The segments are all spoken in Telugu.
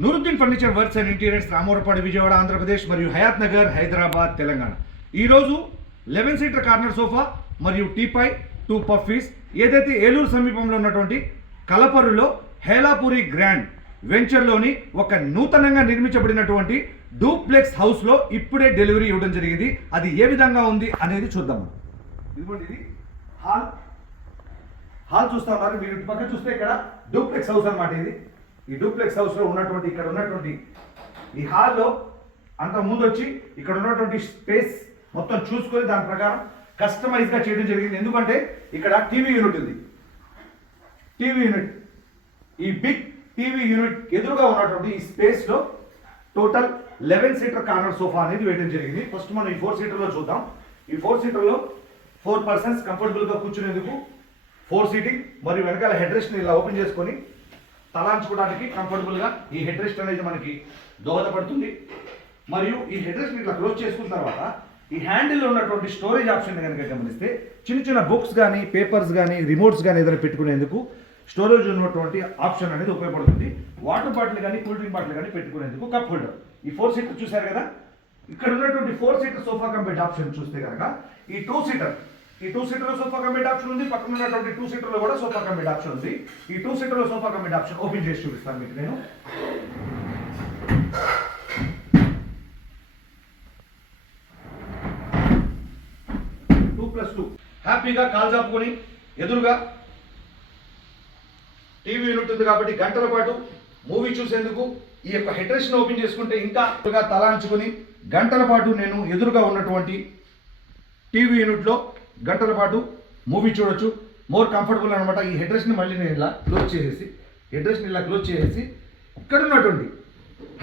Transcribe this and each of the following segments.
Nooruddin furniture works and interiors Ramorapadu Vijayawada Andhra Pradesh మరియు హయాత్ నగర్ హైదరాబాద్ తెలంగాణ. ఈరోజు 11 సీటర్ కార్నర్ సోఫా మరియు టీపై 2 పఫీస్ ఏదైతే ఏలూరు సమీపంలో ఉన్నటువంటి కలపరులో హేలాపురి గ్రాండ్ వెంచర్లోని ఒక నూతనంగా నిర్మించబడినటువంటి డూప్లెక్స్ హౌస్లో ఇప్పుడే డెలివరీ ఇవ్వడం జరిగింది. అది ఏ విధంగా ఉంది అనేది చూద్దాము. ఇదిగోండి, ఇది హాల్ చూస్తా ఉన్నారు మీరు. పక్కన చూస్తే ఇక్కడ డూప్లెక్స్ హౌస్ అన్నమాట. ఇది ఈ డూప్లెక్స్ హౌస్ లో ఉన్నటువంటి ఇక్కడ ఉన్నటువంటి ఈ హాల్లో అంత ముందు వచ్చి ఇక్కడ ఉన్నటువంటి స్పేస్ మొత్తం చూసుకొని దాని ప్రకారం కస్టమైజ్ గా చేయడం జరిగింది. ఎందుకంటే ఇక్కడ టీవీ యూనిట్ ఉంది. టీవీ యూనిట్, ఈ బిగ్ టీవీ యూనిట్ ఎదురుగా ఉన్నటువంటి ఈ స్పేస్ లో టోటల్ 11 సీటర్ కార్నర్ సోఫా అనేది వేయడం జరిగింది. ఫస్ట్ మనం ఈ 4 సీటర్ లో చూద్దాం. ఈ 4 సీటర్ లో 4 పర్సన్స్ కంఫర్టబుల్ గా కూర్చునేందుకు 4 సీటింగ్ మరియు వెనకాల హెడ్ రెస్ట్ ఇలా ఓపెన్ చేసుకొని తలాంచుకోవడానికి కంఫర్టబుల్ గా ఈ హెడ్ రెస్ట్ అనేది మనకి దోహదపడుతుంది. మరియు ఈ హెడ్ రెస్ట్ ఇట్లా క్లోజ్ చేసుకున్న తర్వాత ఈ హ్యాండిల్ ఉన్నటువంటి స్టోరేజ్ ఆప్షన్ కనుక గమనిస్తే చిన్న చిన్న బుక్స్ కానీ పేపర్స్ కానీ రిమోట్స్ కానీ ఏదైనా పెట్టుకునేందుకు స్టోరేజ్ ఉన్నటువంటి ఆప్షన్ అనేది ఉపయోగపడుతుంది. వాటర్ బాటిల్ కానీ కూల్ డ్రింక్ బాటిల్ కానీ పెట్టుకునేందుకు కప్ హోల్డర్. ఈ 4 సీటర్ చూసారు కదా, ఇక్కడ ఉన్నటువంటి 4 seater sofa cum bed option చూస్తే కనుక ఈ 2 seater sofa cum bed option ఉంది. పక్కన ఉన్నటువంటి 2 సీటర్ లో కూడా సోఫా కమ్ బెడ్ ఆప్షన్ ఉంది. ఈ 2 seater sofa cum bed option open చేసి చూపిస్తాను మీకు నేను. హ్యాపీగా కాల్ జాపుకొని ఎదురుగా టీవీ యూనిట్ ఉంది కాబట్టి గంటల పాటు మూవీ చూసేందుకు ఈ యొక్క హెడ్ రెస్ట్ ఓపెన్ చేసుకుంటే ఇంకా తలాంచుకొని గంటల పాటు నేను ఎదురుగా ఉన్నటువంటి టీవీ యూనిట్లో గంటల పాటు మూవీ చూడొచ్చు. మోర్ కంఫర్టబుల్ అనమాట. ఈ హెడ్ రెస్ట్ని మళ్ళీ నేను ఇలా క్లోజ్ చేసేసి ఇక్కడ ఉన్నటువంటి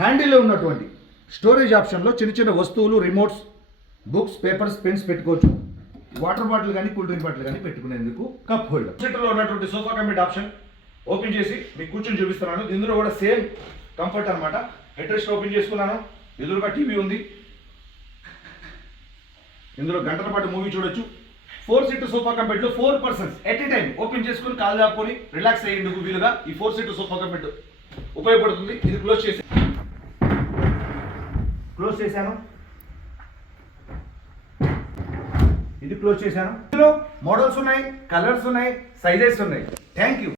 హ్యాండిల్లో ఉన్నటువంటి స్టోరేజ్ ఆప్షన్లో చిన్న చిన్న వస్తువులు, రిమోట్స్, బుక్స్, పేపర్స్, పెన్స్ పెట్టుకోవచ్చు. వాటర్ బాటిల్ కానీ కూల్ డ్రింక్ బాటిల్ కానీ పెట్టుకునేందుకు కప్ హోల్డర్. సెంటర్లో ఉన్నటువంటి sofa cum bed option open చేసి మీకు కూర్చొని చూపిస్తున్నాను. ఇందులో కూడా సేమ్ కంఫర్ట్ అనమాట. హెడ్ రెస్ట్ ఓపెన్ చేసుకున్నాను. ఎదురుగా టీవీ ఉంది. ఇందులో గంటల పాటు మూవీ చూడొచ్చు. 4 సీటర్ సోఫా కమ్ బెడ్ లో 4 persons at a time open చేసుకుని కాల్ జాపుకొని రిలాక్స్ అయ్యేందుకు వీలుగా ఈ 4 సీటర్ సోఫా కమ్ బెడ్ ఉపయోగపడుతుంది. ఇది క్లోజ్ చేశాను. ఇందులో మోడల్స్ ఉన్నాయి, కలర్స్ ఉన్నాయి, సైజెస్ ఉన్నాయి. Thank you.